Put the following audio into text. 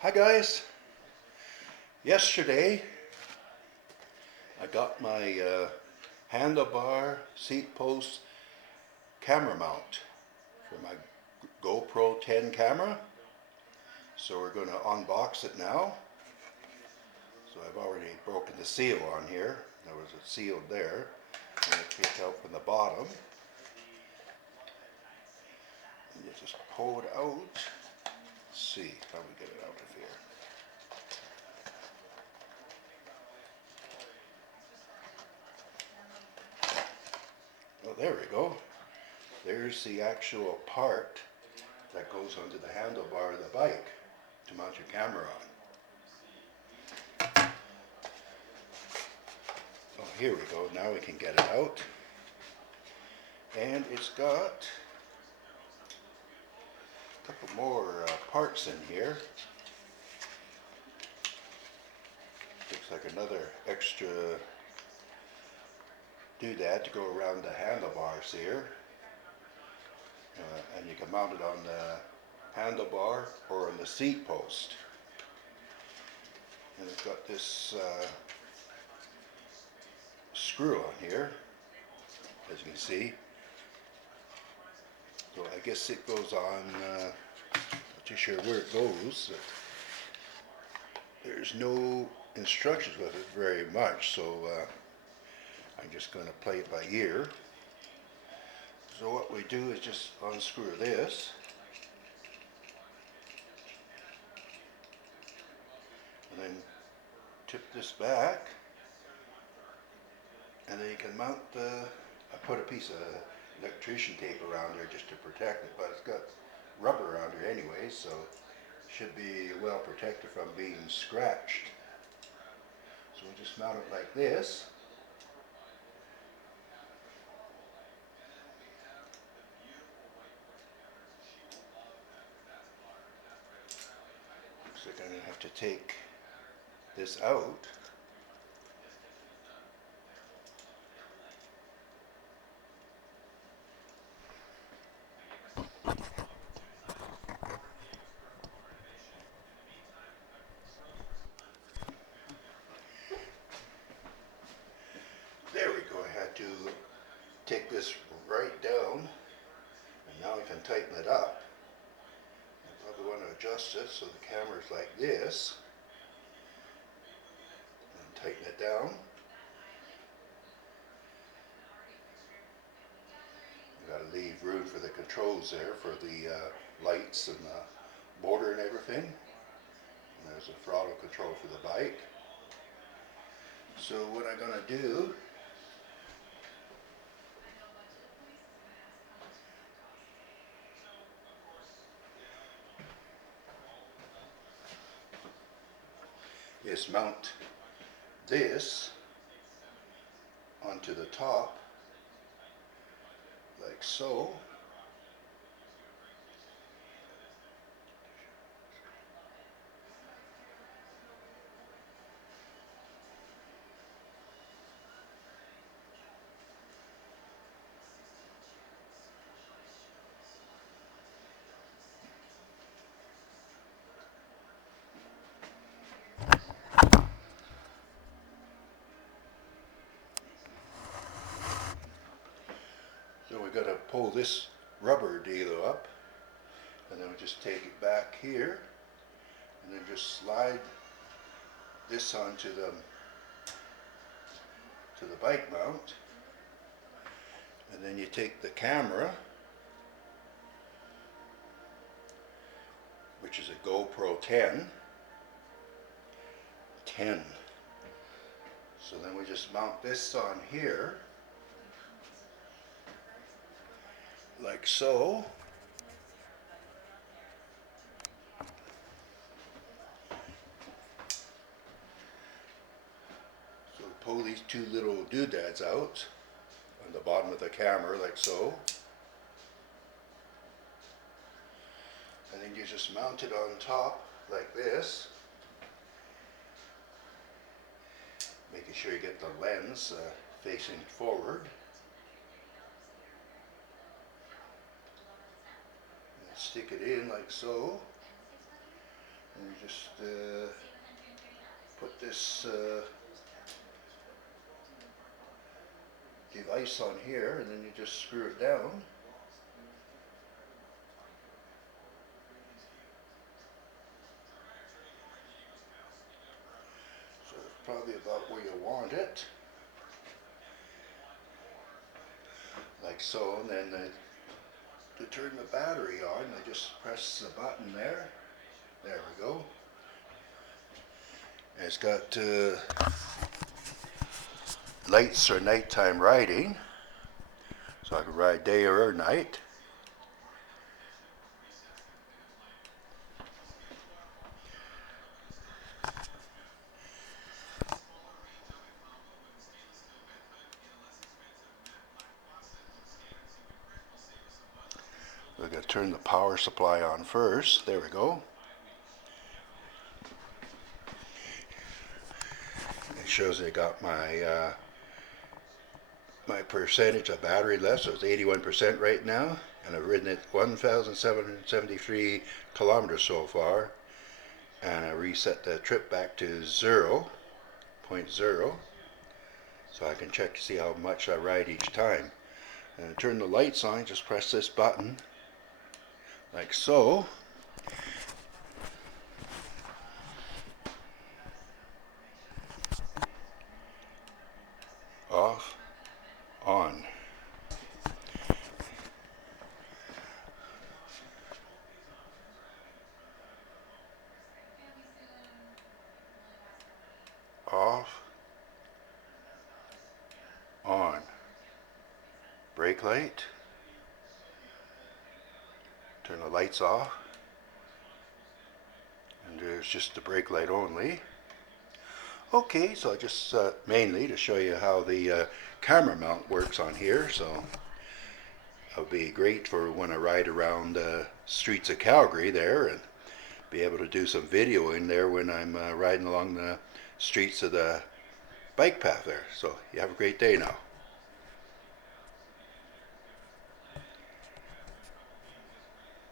Hi guys, yesterday I got my handlebar seat post camera mount for my GoPro 10 camera. So we're going to unbox it now. So I've already broken the seal on here. There was a seal there. And it picked out from the bottom. And you just pull it out. Let's see how we get it out of here. Oh, there we go. There's the actual part that goes onto the handlebar of the bike to mount your camera on. Oh, here we go. Now we can get it out. And it's got a couple more parts in here. Looks like another extra doodad to go around the handlebars here. And you can mount it on the handlebar or on the seat post. And it's got this screw on here, as you can see. So I guess it goes on, not too sure where it goes. There's no instructions with it very much, so I'm just going to play it by ear. So what we do is just unscrew this. And then tip this back. And then you can mount I put a piece of electrician tape around there just to protect it, but it's got rubber around here anyway, so it should be well protected from being scratched. So we'll just mount it like this. Looks like I'm going to have to take this out. There we go. I had to take this right down, and now I can tighten it up. I probably want to adjust it so the camera's like this, and tighten it down. You got to leave room for the controls there for the lights and the motor and everything. And there's a throttle control for the bike. So what I'm going to do is mount this onto the top like so. So we got to pull this rubber deal up, and then we just take it back here, and then just slide this onto the bike mount, and then you take the camera, which is a GoPro 10. So then we just mount this on here like so. So pull these two little doodads out on the bottom of the camera like so. And then you just mount it on top like this, making sure you get the lens facing forward. And stick it in like so, And you just put this device on here, and then you just screw it down. So it's probably about where you want it, like so. And then to turn the battery on, I just press the button there. There we go. And it's got lights for nighttime riding, so I can ride day or night. We're going to turn the power supply on first. There we go. It shows I got my my percentage of battery left, so it's 81% right now, and I've ridden it 1,773 kilometers so far, and I reset the trip back to 0.0, so I can check to see how much I ride each time. And to turn the lights on, just press this button like so. Off, on. Off, on. Brake light. Turn the lights off. And there's just the brake light only. Okay, so just mainly to show you how the camera mount works on here. So it'll be great for when I ride around the streets of Calgary there, and be able to do some videoing there when I'm riding along the streets of the bike path there. So you have a great day now.